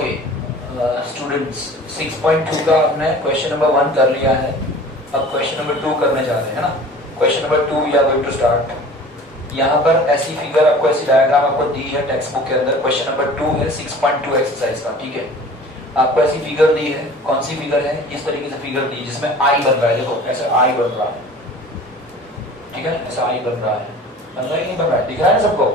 Okay students 6.2 का हमने question number 1 कर लिया है। अब क्वेश्चन नंबर 2 करने जा रहे हैं ना। Question number 2 we are going to start. यहाँ पर ऐसी फिगर आपको, ऐसी डायग्राम आपको दी है टेक्स्ट बुक के अंदर। क्वेश्चन नंबर 2 है 6.2 एक्सरसाइज का, ठीक है। आपको ऐसी फिगर दी है, कौन सी फिगर है, इस तरीके से फिगर दी जिसमें आई बन रहा है। देखो ऐसा आई बन रहा है, ठीक है, ऐसा आई बन रहा है। बन रहा है नहीं बन रहा है, दिख रहा है ना सबको।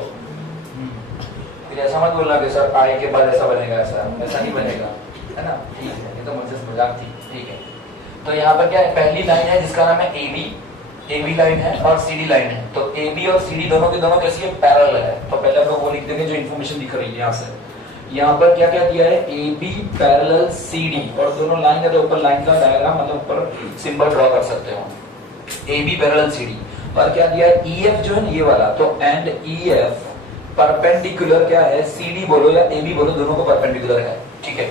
फिर ऐसा मत बोलना कि सर आई के बाद ऐसा बनेगा, ऐसा नहीं बनेगा, है ना। ठीक है, ये तो मुझसे मजाक थी, ठीक है। तो यहाँ पर क्या है, पहली लाइन है जिसका नाम है AB लाइन है और CD लाइन है। तो AB और CD दोनों के दोनों कैसी है, पैरेलल है। तो पहले हम लोग वो लिख देंगे जो इन्फॉर्मेशन दिख रही है यहाँ से। यहाँ पर क्या क्या दिया है, AB पैरेलल CD, और दोनों लाइन है तो ऊपर लाइन का डायग्राम मतलब ऊपर सिंबल ड्रॉ कर सकते हो। AB पैरेलल CD, और क्या दिया है, EF जो है ये वाला। तो एंड EF परपेंडिकुलर क्या है, CD बोलो या AB बोलो, दोनों को परपेंडिकुलर है, ठीक है।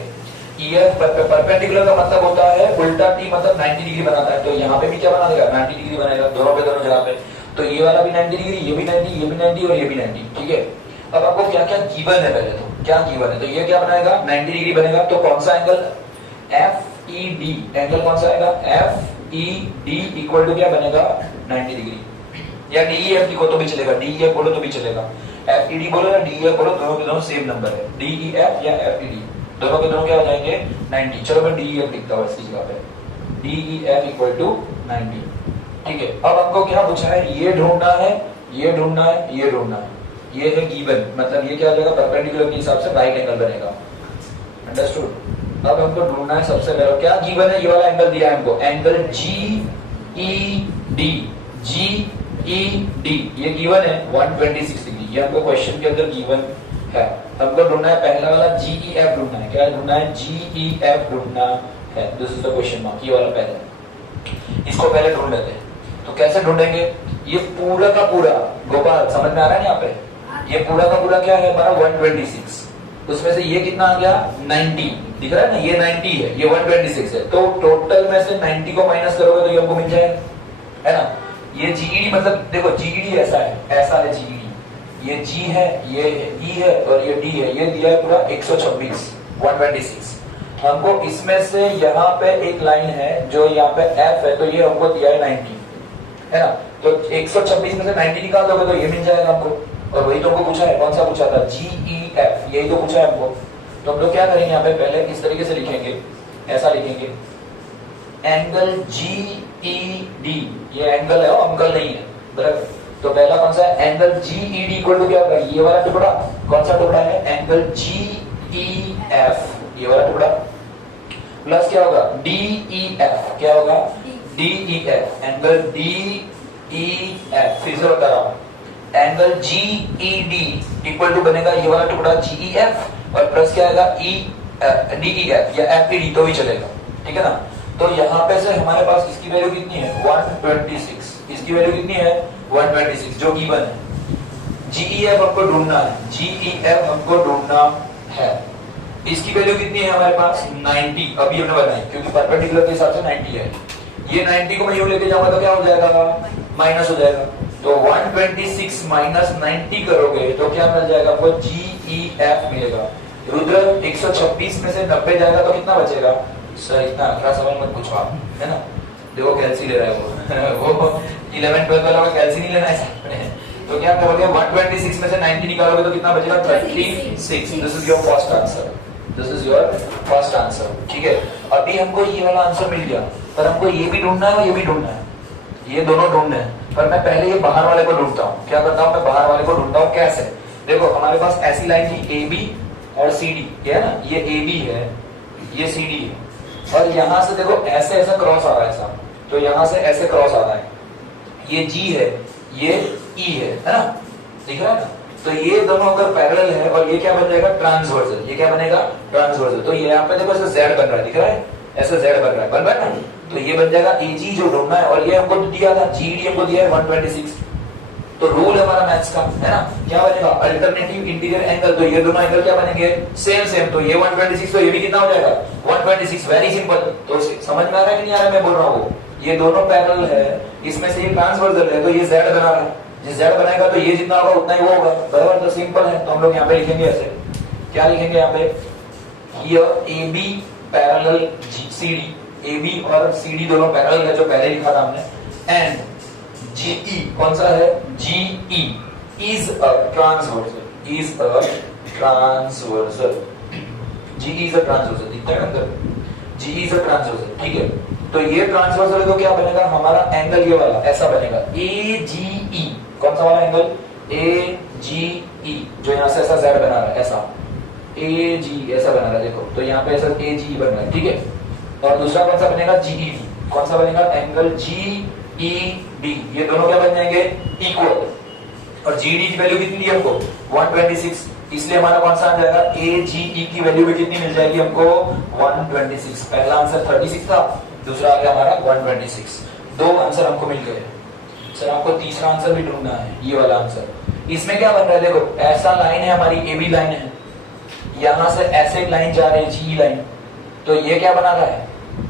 EF परपेंडिकुलर का मतलब होता है उल्टा T, मतलब 90 डिग्री बनाता है। तो यहाँ पे भी क्या बना देगा, 90 डिग्री बनेगा, दोनों पे दोनों जगह पे। तो ये वाला भी 90 डिग्री, ये भी 90, ये भी 90 और ये भी 90, ठीक है। अब आपको क्या क्या गिवन है, पहले तो क्या गिवन है, तो ये क्या बनाएगा, 90 डिग्री बनेगा। तो कौन सा एंगल, FED एंगल कौन सा आएगा, FED इक्वल टू क्या बनेगा, 90 डिग्री। या DEF लिखो तो भी चलेगा, DEF बोलो तो भी चलेगा, FED बोलो या DEF बोलो, दोनों के दोनों सेम नंबर है। DEF या FED दोनों के दोनों क्या हो जाएंगे, 90। चलो मैं DEF लिखता हूँ इसकी जगह पे, DEF इक्वल टू 90, ठीक है। अब हमको क्या पूछा है, ये ढूंढना है, ये ढूंढना है, ये ढूंढना है। ये है गिवन, मतलब ये क्या हो जाएगा, परपेंडिकुलर के हिसाब से राइट एंगल बनेगा, अंडरस्टूड। अब हमको ढूंढना है सबसे पहले क्या गिवन है, ये वाला एंगल दिया है हमको, एंगल GED, GED ये गिवन है 126 डिग्री। ये हमको क्वेश्चन के अंदर गिवन है। हमको ढूंढना है पहला वाला GEF ढूंढना है। क्या ढूंढना है, GEF ढूंढना है। This is the question mark, ये वाला पहले, इसको पहले ढूंढ लेते हैं। तो कैसे ढूंढेंगे, ये पूरा का पूरा, गोपाल समझ में आ रहा है यहाँ पे, ये पूरा का पूरा क्या है हमारा 126, उसमें से ये कितना आ गया 90, दिख रहा है ना, ये 90 है, ये 126 है। तो टोटल में से 90 को माइनस करोगे तो ये हमको मिल जाएगा, है ना। ये GED मतलब देखो GED ऐसा है GED, ये G है, ये E है और ये D है। ये दिया है पूरा 126, 126। हमको इसमें से यहाँ पे एक लाइन है जो यहाँ पे F है, तो ये हमको दिया है 90, है ना। तो 126 में से 90 निकाल दोगे तो ये मिल जाएगा हमको। और वही तो हमको पूछा है, कौन सा पूछा था, GEF, यही तो पूछा है हमको। तो हम लोग क्या करेंगे, यहाँ पे पहले इस तरीके से लिखेंगे, ऐसा लिखेंगे, एंगल GED, ये एंगल है, अंकल नहीं है, बराबर। तो पहला कौन सा है, एंगल GED इक्वल टू क्या होगा, ये वाला टुकड़ा, कौन सा टुकड़ा है, एंगल GEF, ये वाला टुकड़ा, प्लस क्या होगा DEF, क्या होगा DEF, एंगल DEF। फिर से बता रहा हूं, एंगल GED इक्वल टू बनेगा ये वाला टुकड़ा GEF और प्लस क्या आएगा DEF या FED तो भी चलेगा, ठीक है ना। तो यहाँ पे से हमारे पास इसकी वैल्यू कितनी है 126, इसकी वैल्यू कितनी है 126 जो गिवन है। GEF हमको ढूंढना है, GEF हमको ढूंढना है। इसकी वैल्यू कितनी है हमारे पास 90, अभी हमने बनाई क्योंकि परपेंडिकुलर के हिसाब से 90 है। ये 90 को मैं यूं लेके जाऊंगा तो क्या हो जाएगा, माइनस हो जाएगा। तो 126 माइनस 90 करोगे तो क्या मिल जाएगा आपको, GEF मिलेगा। रुद्र 126 में से 90 जाएगा तो कितना बचेगा, सर इतना अगला सवाल मत पूछो आप, है ना। देखो कैल्सी ले रहा है वो 11 12 वाला कैल्सी नहीं लेना है। तो क्या करोगे, 126 में से 90 निकालोगे तो कितना बचेगा 36। This is your first answer, this is your first answer, ठीक है। अभी हमको ये वाला आंसर मिल गया, पर हमको ये भी ढूंढना है और ये भी ढूंढना है, ये दोनों ढूंढने हैं। पर मैं पहले ये बाहर वाले को ढूंढता हूँ। क्या करता हूँ, मैं बाहर वाले को ढूंढता हूँ। कैसे, देखो हमारे पास ऐसी लाइन थी AB और CD, ये है ना, ये AB है, ये CD है, और यहां से देखो ऐसे ऐसा क्रॉस आ रहा है ऐसा, तो यहां से ऐसे क्रॉस आ रहा है, ये G है, ये E है ना, दिख रहा है ना। तो ये दोनों अगर पैरेलल है और ये क्या बन जाएगा, ट्रांसवर्सल, ये क्या बनेगा ट्रांसवर्सल। तो ये यहाँ पे देखो ऐसे Z बन रहा है, दिख रहा है, ऐसे Z बन रहा है ना। तो ये बन जाएगा AG जो ढूंढना है, और ये हमको दिया था GED हमको दिया है 126। तो रूल हमारा मैथ्स का, है ना, क्या बनेगा अल्टरनेटिव इंटीरियर एंगल। तो ये दोनों एंगल क्या बनेंगे, सेम। तो ये 126 तो ये भी कितना हो जाएगा 126, वेरी सिंपल। तो समझ में आ रहा है कि नहीं आ रहा है, मैं बोल रहा हूँ ये दोनों पैरेलल है, इसमें से ये ट्रांसवर्सल है, तो ये Z बना रहा है, जिस Z बनाएगा तो ये जितना होगा उतना ही वो होगा, बराबर। तो सिंपल है। तो हम लोग यहाँ पे लिखेंगे ऐसे, क्या लिखेंगे यहाँ पे, here A B parallel C D, A B और सी डी दोनों पैरेलल है जो पहले लिखा था हमने, एंड जीई कौन सा है, GE is a transversal, is a transversal, GE is a transversal, दिखता है अंदर, जीई इज अ ट्रांसवर्सल, ठीक है। तो ये ट्रांसवर्सल है तो क्या बनेगा हमारा एंगल, ये वाला ऐसा बनेगा ए जी ई, कौन सा वाला एंगल, ए जी ई, जो यहां से ऐसा जेड बना रहा है, ऐसा ए जी ऐसा बना रहा है, देखो तो यहाँ पे ऐसा ए जी बन रहा है, ठीक है। और दूसरा कौन सा बनेगा, जीई डी, कौन सा बनेगा, एंगल जी ई डी, ये दोनों क्या बन जाएंगे, इक्वल। और जी डी की वैल्यू कितनी दी हमको, 126, इसलिए हमारा कौन सा आ जाएगा, ए जी ई की वैल्यू भी कितनी मिल जाएगी हमको, 126। पहला आंसर 36 था, दूसरा आ गया हमारा 126, दो आंसर हमको मिल गए। सर आपको तीसरा आंसर भी ढूंढना है, ये वाला आंसर। इसमें क्या बन रहा है, देखो ऐसा लाइन है हमारी, ए बी लाइन है, यहां से ऐसे एक लाइन जा रही है जी लाइन, तो ये क्या बना रहा है,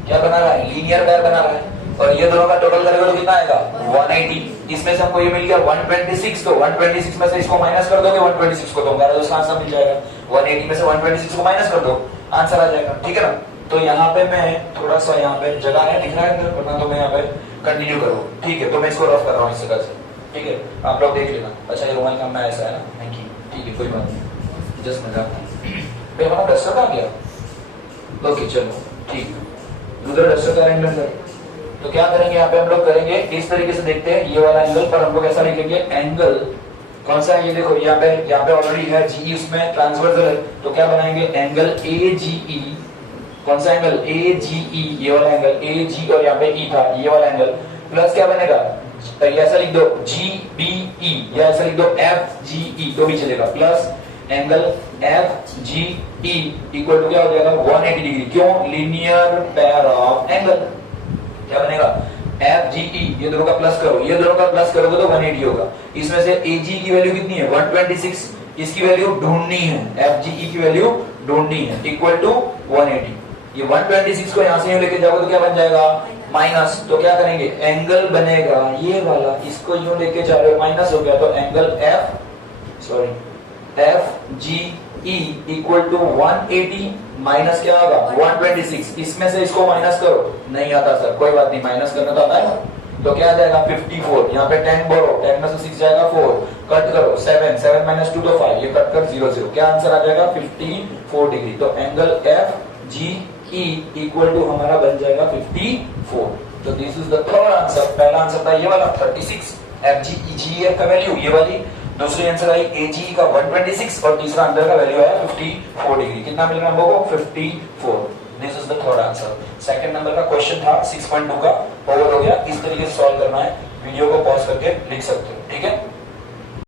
क्या बना रहा है, लीनियर पैर बना रहा है, और ये दोनों का टोटल करेगा तो कितना आएगा, 180। इसमें से हमको ये मिल गया 126, तो 126 में से इसको माइनस कर दोगे 126 को, तो हमारा दूसरा आंसर मिल जाएगा। 180 में से 126 को माइनस कर दो, आंसर आ जाएगा, ठीक है ना। तो यहाँ पे मैं थोड़ा सा, यहाँ पे जगह है दिख रहा है, वरना तो मैं यहाँ पे कंटिन्यू करूँ, ठीक है। तो मैं इसको रफ कर रहा हूँ इस जगह से, ठीक है, आप लोग देख लेना। अच्छा ये रोमानी काम में ऐसा है ना, थैंक यू, ठीक है कोई बात नहीं, जस्ट मजाक भाई। हमारा डस्टर आ गया, ओके चलो ठीक, उधर डस्टर का एंगल है, तो क्या करेंगे यहाँ पे हम लोग करेंगे इस तरीके से, देखते हैं ये वाला एंगल पर हम लोग ऐसा लिखेंगे, एंगल कौन सा है, ये देखो यहाँ पे ऑलरेडी है जीई, उसमें ट्रांसवर्सल है, तो क्या बनाएंगे, एंगल ए जी ई, कौन सा एंगल, ए जी ई, ये वाला एंगल ए जी, और यहाँ पे ई था, ये वाला एंगल, प्लस क्या बनेगा, ऐसा लिख दो जी बी ई, या ऐसा लिख दो एफ जी ई, तो भी चलेगा, plus angle F G E equal to क्या हो जाएगा, 180 डिग्री, क्यों, लीनियर पेयर ऑफ एंगल, क्या बनेगा, एफ जी ई, ये दोनों का प्लस करो, ये दोनों का प्लस करोगे तो 180 होगा। इसमें से ए जी की वैल्यू कितनी है, 126, इसकी वैल्यू ढूंढनी है, एफ जी ई की वैल्यू ढूंढनी है, इक्वल टू 180। ये 126 को यहां से यूं लेके जाओगे तो क्या बन जाएगा, माइनस, तो क्या करेंगे, एंगल बनेगा ये वाला, इसको यूं लेके जा रहे हो, माइनस हो गया, तो angle F G E equal to 180 minus क्या होगा, 126, इसमें से इसको माइनस करो, नहीं आता सर, कोई बात नहीं, माइनस करना तो आता है, तो क्या आ जाएगा 54, यहाँ पे 10 बोलो, 10 में से 6 जाएगा 4, कट करो 7, 7 माइनस 2 तो 5, ये कट कर 0 0, क्या आंसर आ जाएगा 54 डिग्री। तो angle F G E equal to हमारा बन जाएगा 54। तो this is the third answer. पहला आंसर था ये वाला 36, F G E G F का वैल्यू ये वाली, दूसरी आंसर आई ए जी का 126, और तीसरा अंदर का वैल्यू आया 54 डिग्री। कितना मिल रहा है हम लोगों को, 54। This is the third answer. Second number का क्वेश्चन था 6.2 का, ओवर हो गया। इस तरीके से सॉल्व करना है, वीडियो को पॉज करके लिख सकते हो, ठीक है।